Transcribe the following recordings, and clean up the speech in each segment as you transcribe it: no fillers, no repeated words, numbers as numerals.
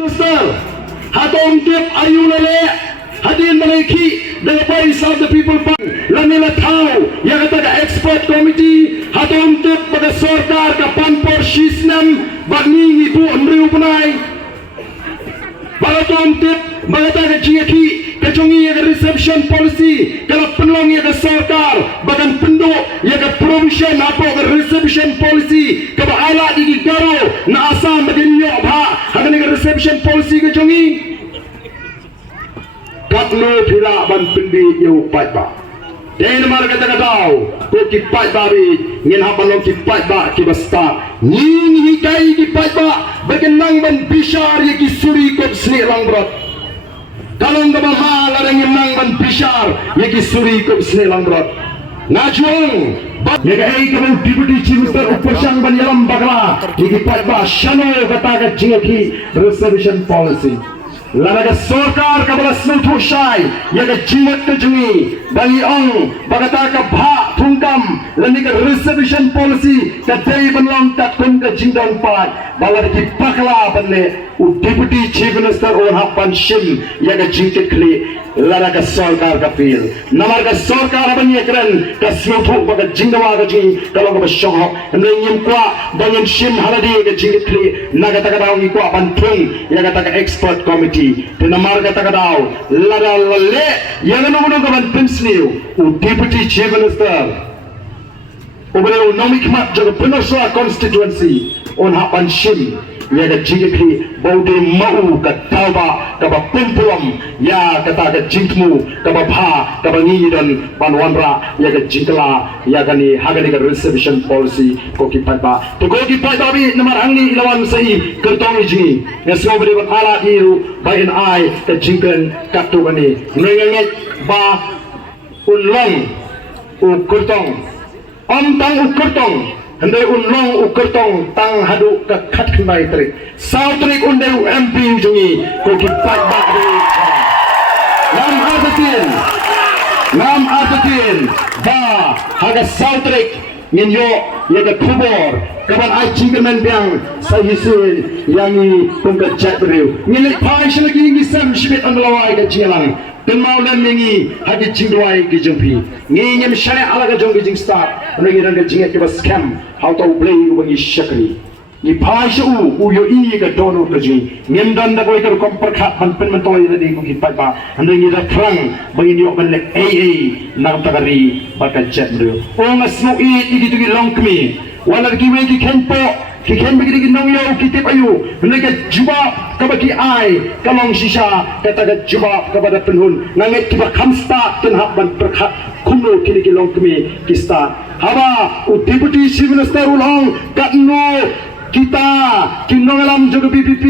Minister, hatong tip ayunale, hadin malaki, the voice of the people. Lanila tao, yang kata expert committee, hatong tip pada sorkar kapan por sisnam, bagni ibu amriu punai. Bagatong tip, bagata keciki, kecungi yang reception policy, kalau penolong yang sorkar, bagan penduk yang provision apa reception policy, kalau ala di garo, na asam bagan nyok bah, hagan yang reception policy kecungi. Katlo pila ban pendi yang upat bah. Dan mar kata tahu, ko kipat babi, ngin hapalong kipat ba kibasta, ngin hikai kipat ba, bagenang ban bishar ye kisuri ko sne lang brat. Kalong ka mahal arang nang ban bishar ye kisuri ko sne lang brat. Ngajong Nega ka mo deputy chief minister upasang ban yalam bagla, ye kipat ba shano kata ka jingaki reservation policy. Lalaga sorkar kabala snutu shai yaga jimat ke jungi bagi ong bagata ka bha thungkam lani ka reservation policy ka dei banlong ta kun ka jingdong pat bala ki pakla banne u deputy chief minister on hapan shim yaga jingket kli lalaga sorkar ka fil namar ka sorkar banne kren ka snutu baga jingdawa ka jing kalau ka shong ne nyim kwa banyan shim haladi ka jingket kli naga ta ka daw ni kwa ban thung yaga ta ka expert committee Tenamar kata kadau, lada lale, yang anu kawan pensniu, deputy chief minister, ubah nomi kemat jaga penursua constituency, on hapan shim, ya ke jingkri, baude mau katawa, kaba pempulam, ya kata ke jingkmu, kaba bha, kaba ngidan banwanra, ya ke jingkla, ya kani hagani ke reservation policy, koki paiba, to koki paiba bi namar angni ilawan sei kertongi jingi, ya semua beri ala iru. Bayin ai ke jingken katu kani ngenget ba unlong ukurtong tang ukurtong hendai unlong ukurtong tang hadu ke kat kembali trik sautrik undai MP jungi ko kipat ba nam artetin ba haga sautrik nginyo yaga kubor kapan ai jingkemen biang sahisin yangi pungka chat beriu ngilik pai lagi ngi sam shibit anglawai ka jingalang ten maulan ngi hagi jingdwai ki jengpi ngi nyem shane ala ka jong ki jing start ngi ran ka jinga ki bas Kham how to play wangi shakri ni pai shu u yo I ka dono ka jing ngem dan da boy ka kompar khat pan pen man toy di ko ki pa ba ngi da krang bagi ni open lek AA na takari ba ka chat beriu o ngasno I di gi long kmi wala ki we ki kempo ki kem bagi ki nong yo ki tip ayu nega juba ka bagi ai kalong shisha kata ga juba ka bada penhun nanget ki ba khamsta ken hak ban perkhat kumno ki ki long kmi ki sta haba u deputy chief minister ulong katno kita kinongalam jaga BPP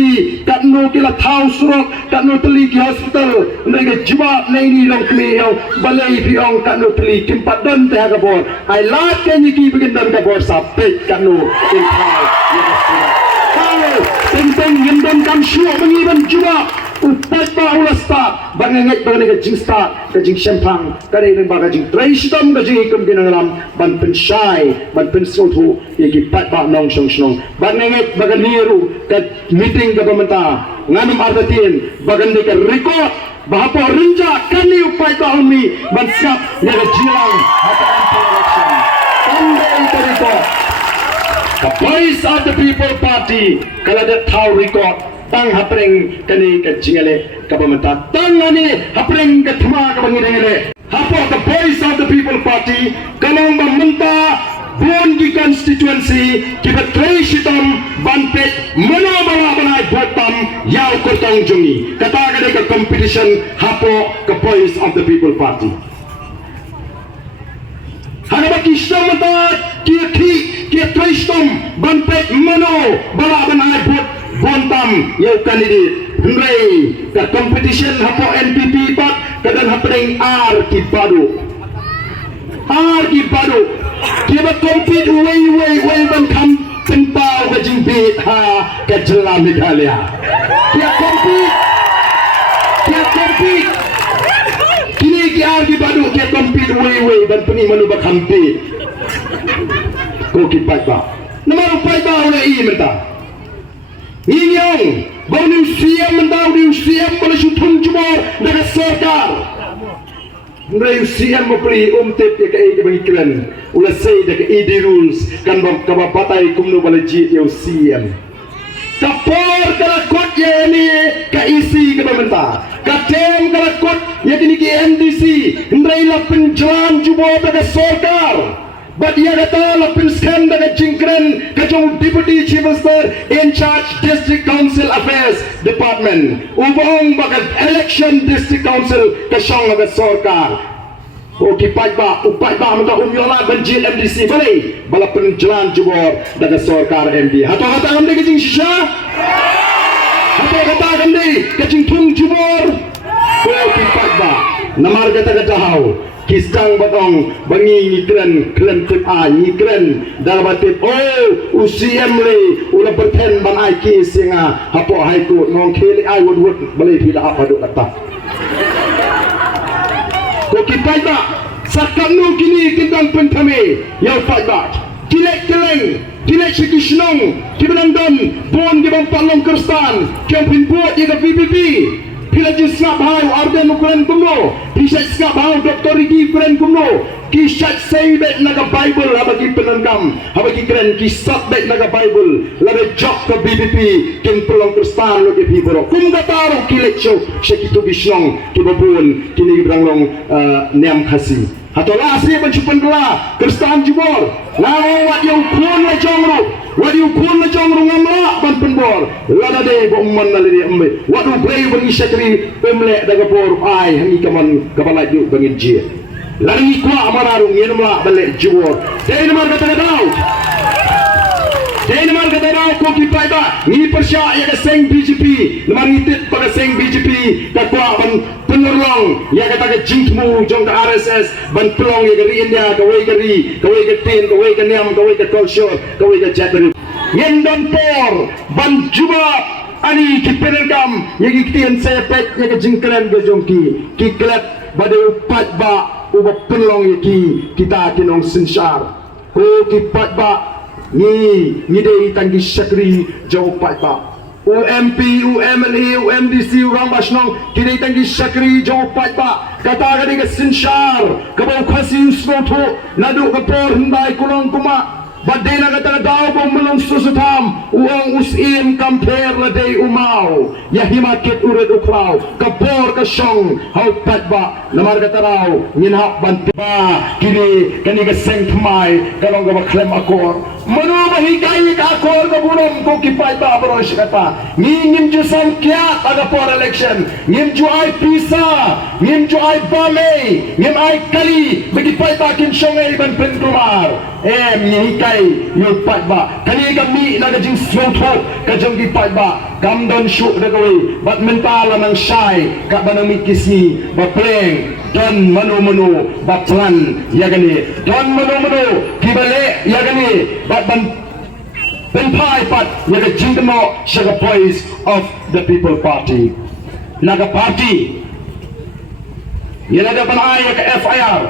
katno kila thau surok katno teli ki hospital nega juba nei long kmi yo balai pi ong katno teli kimpat dan te ha bor ai lat ke ni ki begin dan ka bor sapet katno in thau tentang gendon kam syuk mengiban juga upat ba ulasta banganget bangan ke jing start ke jing champang kare dan baga jing trai sitam ke jing ikum ginangalam ban pensyai ban pensotu yaki pat ba nong song song banganget bagan niru ke meeting ke pemerintah nganam artatin bagan de ke record bahapa renja kani upai ba umi ban siap ya ke jilang apa election pandai teriko the voice of the people party kalau ada tahu record tang hapreng kani ke jingale ka pemata tang ani hapreng ke thma ka bangirele hapo the voice of the people party kalong mamenta bon di constituency ki betray shitam banpet Mano bawa banai botam yau kortong jungi kata ka ke competition hapo the voice of the people party hana baki shamata ki tristom banpet Mano bawa banai bot bontam yau candidate hndai ka competition hapo NPP pat kadan hapeng ki Bahduh kiba compete way ban Kham pentau ka jingpit ha ka jelam Meghalaya kia compete kini ki Bahduh kia compete way ban peni manu ba Khampe ko ki pat ba nama upai ba oleh I menta Inyong bau ni usia mendau di usia Malaysia thun jumor dengan serkar. Mereka usia memberi tip ya ke bagi Kren. Ulah say dekat ID rules kan bapa patai kumno balajit ya usia. Kapor kelakot ya ini ke isi ke pemerintah. Katem kelakot ya kini ke MDC. Mereka penjalan jumor dengan serkar. But dia kata lapin scam dengan Kren kacau Deputy Chief Minister in charge District Council Affairs Department. Ubong bagat election District Council kacau dengan serkar. Okey upat ba minta umyola banjir MDC boleh balapin jalan jubor dengan serkar MD. Hata kami kacing shisha. Hata kami kacing tung jubor. Okey ba. Namar kata hau. Kisang batong bangi ni Kren tip ni Kren dalam tip UCM le ulah berten ban ai ki singa hapo hai ko ngong kheli ai wud boleh tidak apa duk kata ko kipai ba sakanu kini kindang pentame ya pai ba kilek sikisnong kibanandon bon di bang palong kerstan kempin buat di PPP Pila jisna bahau Ardent Kren kumno, kisah skap bahau Dr. Rigi Kren kumno, kisah saybet naga Bible habagi penangkam, habagi Kren kisah bet naga Bible, labe jok ke BBP, kin pelong kristan lo ke piboro, kum gataro kilek show, syakitu bisnong, kibabun, kini branglong niam khasi. Hatolah asli pencupan dua kristan jubor, lawa wat yang kun la jongro. Wadi ukun na jong ngamla ban penbor lada de bo man naliri ambe wadu brei bangi syakri pemle daga bor ai hangi kaman kabala ju bangin je lari kwa amararu ngenmla bale jubor dei mar kata dau ko ki paida ni persya ya ka seng BJP lemar ngitit pada seng BJP ka kwa ban penurlong ya kata ka jingmu jong ka RSS ban pelong ya ka ri India ka wei ka tin ka wei ka niam ka wei ka culture ka wei ka jatri Yendon por ban juba ani ki penengam ya ki tien sepet ya ka jingkren ke jongki ki klep bade upat ba uba pelong ya ki kita kinong sensar ko ki pat ba ni dei tanggi syakri jauh pat ba UMP, UMLE, UMDC, orang basnong kini tanggi syakri jauh pat ba kata kadi ke sensar kabau khasi usnoto nadu ke por hendai kulong kuma badai na kata daw bong melong susutam uang usim compare la day umau ya himakit ured ukraw kapor ka syong hau patba namar kata raw nginhap bantiba kini kani ka seng thmai kalong ka baklem akor Mano mahikai ka akor ka bunom ko kipay ba bros kata ngim ju samkyat aga por election ngim ju ai pisa ngim ju ai bale ngim ai kali magipay ba kin syong ay ban pentumar ngihikai yung pat ba kani kami nagajing sloto kajong gipat ba kamdon syuk na gawin bat mentala ng syay ka ba ng mikisi ba pleng don mano ba plan ya gani don mano kibale ya gani bat ban penpai pat ya gajing mo siya voice of the people party naga party yan ada panaya ka FIR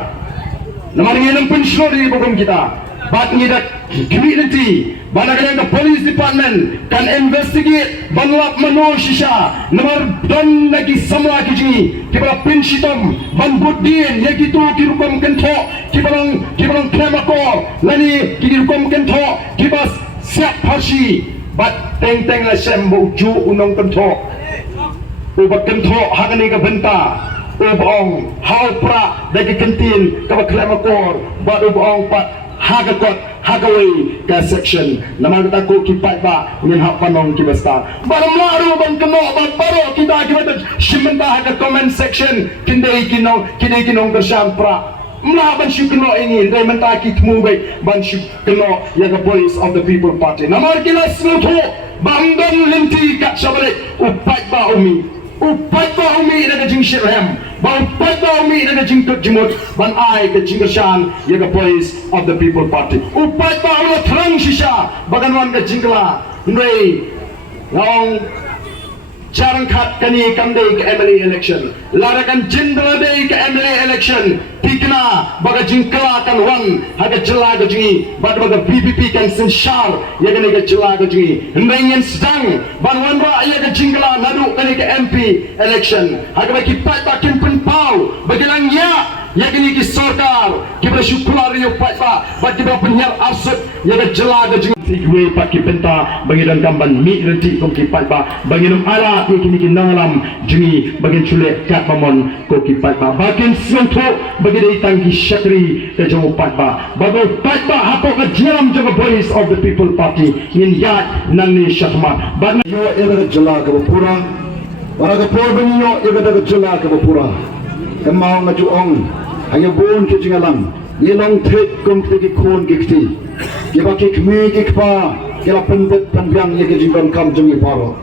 naman yan ang pensyon di bukom kita bat ngidak community banagalan ka police department kan investigate banlap Mano shisha namar don lagi samwa kiji kibala pinshitom ban budin yagitu kirukom kento kibalang klemako lani kirukom kento kibas siap parsi bat teng la sembo ju unong kento ubak kento hagani ka benta ubong halpra dagi kentin ka klemako bat ubong pat hagaway ka section naman kita ko kipat ba ngin hak panong kibasta baram laru ban keno ban paro kita shimenta ka comment section kindai kinong kersyan pra mlaban syu keno ingin dai menta ki tmubay ban syu keno ya ka voice of the people party namar kila sluto bangdan linti ka sabale upat ba umi na kajing shirhem upat ba umi na kajing jimut ban ai kajing kersyan ya ka voice of the people party upat ba ula terang shisha baganwan kajing kala ndai ngong jarang khat kani kamdei ke MLA election larakan jindra dei ke MLA election tikna baga jingkala kan wan haga jela ga jingi baga BBP kan senshar ya gani ga jela ga jingi ndengen sedang ban wan ra ya ga jingkala nadu kani ke MP election haga bagi pat bakin pen pau bagilang ya gani ki sarkar kibra syukular yo pat ba bagi penyar arsut ya ga jela ga jingi sikwe pat ki penta bagi dan kamban mi renti kom ki pat ba bagi num ala ki kini ki nangalam jingi bagi chule kat pamon ko ki pat ba bakin sentu bagi dei tangki syakri ke jamu pat ba bago pat ba hapo ka jeram jaga voice of the people party nin yat nanni syatma ban yo era jela ka pura para ka por bani yo era ka jela ka pura kemau ngaju ong hanya bon ke jingalang yelong thek kom ke kon ke kti kiba ke kme ke kpa kila pendet panjang ye ke jingon kam jungi paro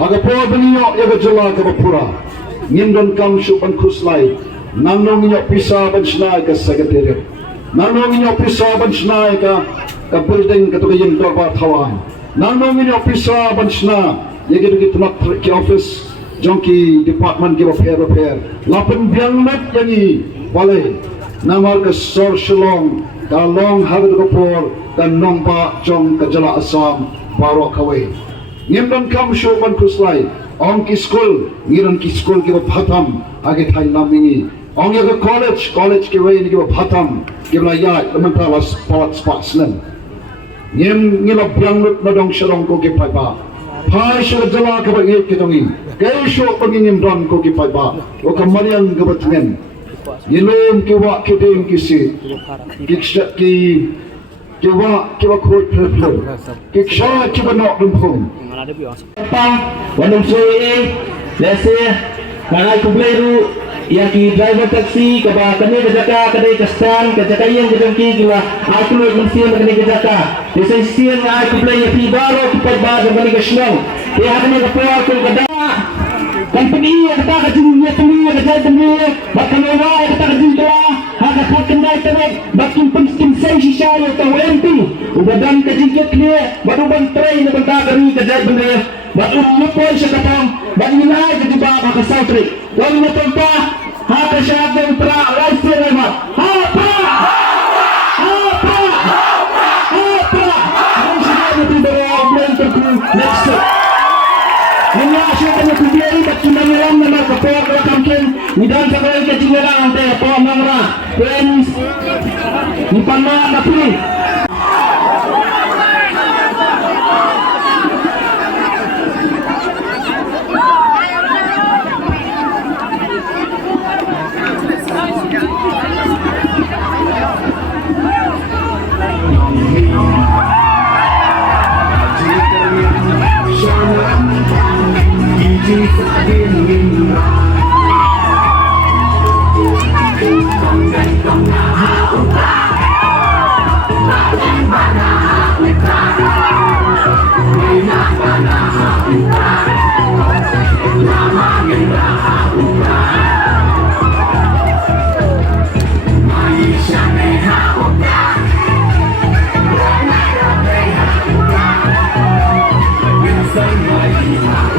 haga por bani yo era jela ka pura ngindon kam shu pan khuslai nanong inyo pisa ban snai ka secretary nanong inyo pisa ban snai ka building ka to yin do ba thawan nanong inyo pisa ban sna ye ke to tmak ki office jongki department ki repair lapen biang mat yani wale namar ka sor shalong ka long hagad ko por ka nongpa jong ka jala asam paro kawe ngimdon kam shu ban kuslai ong ki school ngiran ki school ki bhatam age thai namini ong ya college ki way ni ki bhatam ki la ya lamanta la sportsman ngila biang mat nadong shalong ko ki pa Pai syur jala ke bagi kita ni. Kau syur pengingin ram ko ki pai ba. O kamarian ke batmen. Yelom ke wa ke dem ki si. Ki wa ko plep. Ki sha ki ba nok dum khum. Pa wanum sui lese kanai kubleru ya ki driver taxi ke ba kene ke jaka kedai ke stand ke jaka yang gedung ki gila aku lu mesin kene ke jaka desa sien ai kuble ya pi baro ki pai ba de ke snong ya kene ke po aku kada company ya kata ke dunia temu ke jai temu bakal wa ya kata ke dunia haka khat kendai tere bakin penting sai shisha ya to MP ubadan ke jikit ni badu ban train ban ta gari ke jai bende badu lupo sa katang badu nai ke diba ka sautri wal mo tonta haka syadam tra raisi rema ha pa next ini asyik kena kuberi tak cuma nilam nama kapal kampen nidan kabel ke jingalang ante apa mangra friends ni panma napuri Say my